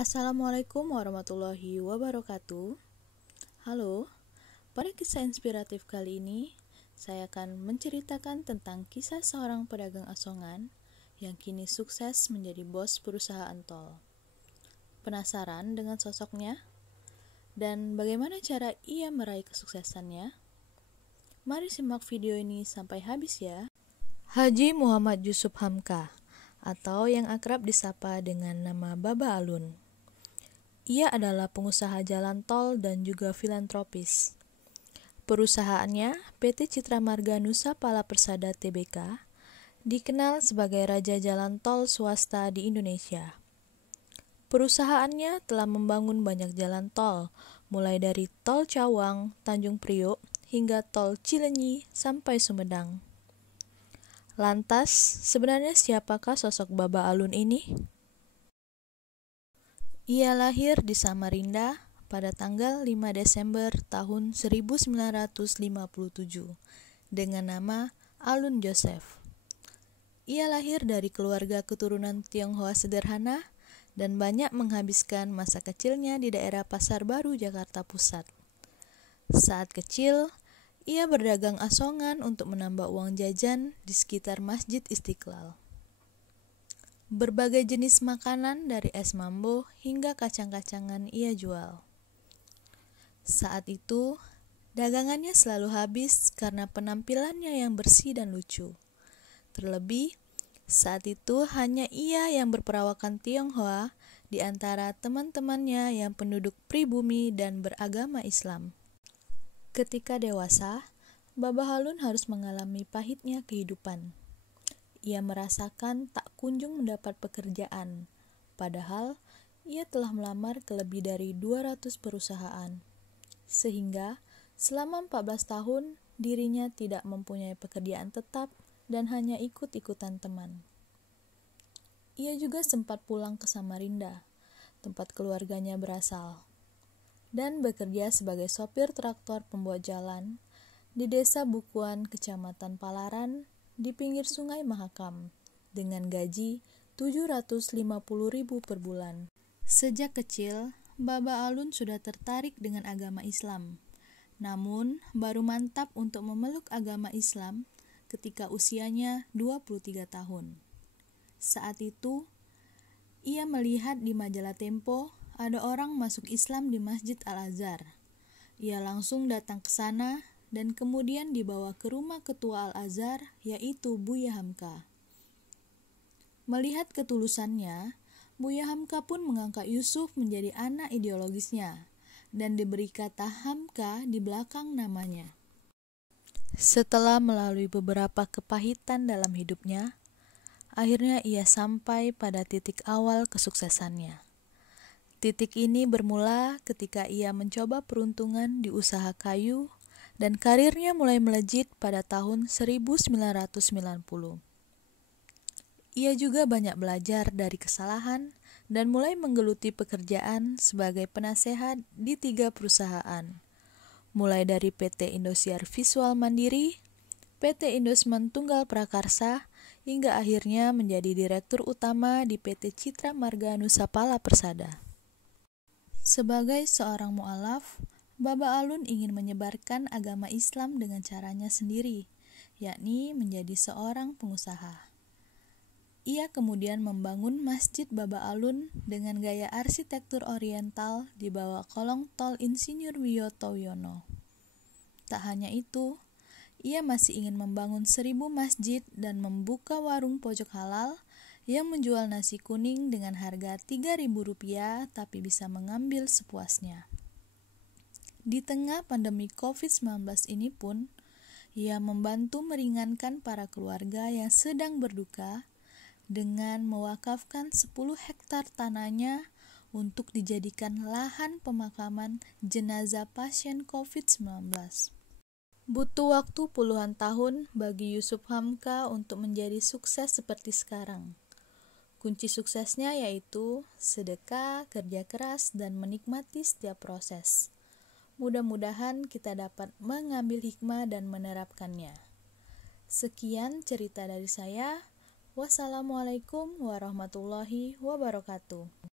Assalamualaikum warahmatullahi wabarakatuh. Halo, pada kisah inspiratif kali ini, saya akan menceritakan tentang kisah seorang pedagang asongan yang kini sukses menjadi bos perusahaan tol. Penasaran dengan sosoknya? Dan bagaimana cara ia meraih kesuksesannya? Mari simak video ini sampai habis ya. Haji Muhammad Yusuf Hamka, atau yang akrab disapa dengan nama Baba Alun. Ia adalah pengusaha jalan tol dan juga filantropis. Perusahaannya, PT Citra Marga Nusa Pala Persada Tbk, dikenal sebagai raja jalan tol swasta di Indonesia. Perusahaannya telah membangun banyak jalan tol, mulai dari Tol Cawang, Tanjung Priok, hingga Tol Cilenyi sampai Sumedang. Lantas, sebenarnya siapakah sosok Baba Alun ini? Ia lahir di Samarinda pada tanggal 5 Desember tahun 1957 dengan nama Alun Joseph. Ia lahir dari keluarga keturunan Tionghoa sederhana dan banyak menghabiskan masa kecilnya di daerah Pasar Baru, Jakarta Pusat. Saat kecil, ia berdagang asongan untuk menambah uang jajan di sekitar Masjid Istiqlal. Berbagai jenis makanan dari es mambo hingga kacang-kacangan ia jual. Saat itu, dagangannya selalu habis karena penampilannya yang bersih dan lucu. Terlebih, saat itu hanya ia yang berperawakan Tionghoa di antara teman-temannya yang penduduk pribumi dan beragama Islam. Ketika dewasa, Baba Alun harus mengalami pahitnya kehidupan. Ia merasakan tak kunjung mendapat pekerjaan, padahal ia telah melamar ke lebih dari 200 perusahaan. Sehingga selama 14 tahun dirinya tidak mempunyai pekerjaan tetap dan hanya ikut-ikutan teman. Ia juga sempat pulang ke Samarinda, tempat keluarganya berasal, dan bekerja sebagai sopir traktor pembuat jalan di Desa Bukuan, Kecamatan Palaran, di pinggir Sungai Mahakam, dengan gaji 750.000 per bulan. Sejak kecil, Baba Alun sudah tertarik dengan agama Islam. Namun, baru mantap untuk memeluk agama Islam ketika usianya 23 tahun. Saat itu, ia melihat di majalah Tempo ada orang masuk Islam di Masjid Al-Azhar. Ia langsung datang ke sana dan kemudian dibawa ke rumah ketua Al-Azhar, yaitu Buya Hamka. Melihat ketulusannya, Buya Hamka pun mengangkat Yusuf menjadi anak ideologisnya dan diberi kata Hamka di belakang namanya. Setelah melalui beberapa kepahitan dalam hidupnya, akhirnya ia sampai pada titik awal kesuksesannya. Titik ini bermula ketika ia mencoba peruntungan di usaha kayu dan karirnya mulai melejit pada tahun 1990. Ia juga banyak belajar dari kesalahan dan mulai menggeluti pekerjaan sebagai penasehat di 3 perusahaan, mulai dari PT Indosiar Visual Mandiri, PT Indosmen Tunggal Prakarsa, hingga akhirnya menjadi direktur utama di PT Citra Marga Nusa Pala Persada. Sebagai seorang mu'alaf, Baba Alun ingin menyebarkan agama Islam dengan caranya sendiri, yakni menjadi seorang pengusaha. Ia kemudian membangun Masjid Baba Alun dengan gaya arsitektur oriental di bawah kolong tol Insinyur Wiyoto Wiono. Tak hanya itu, ia masih ingin membangun 1000 masjid dan membuka warung pojok halal yang menjual nasi kuning dengan harga Rp3.000 tapi bisa mengambil sepuasnya. Di tengah pandemi COVID-19 ini pun, ia membantu meringankan para keluarga yang sedang berduka dengan mewakafkan 10 hektar tanahnya untuk dijadikan lahan pemakaman jenazah pasien COVID-19. Butuh waktu puluhan tahun bagi Yusuf Hamka untuk menjadi sukses seperti sekarang. Kunci suksesnya yaitu sedekah, kerja keras, dan menikmati setiap proses. Mudah-mudahan kita dapat mengambil hikmah dan menerapkannya. Sekian cerita dari saya. Wassalamualaikum warahmatullahi wabarakatuh.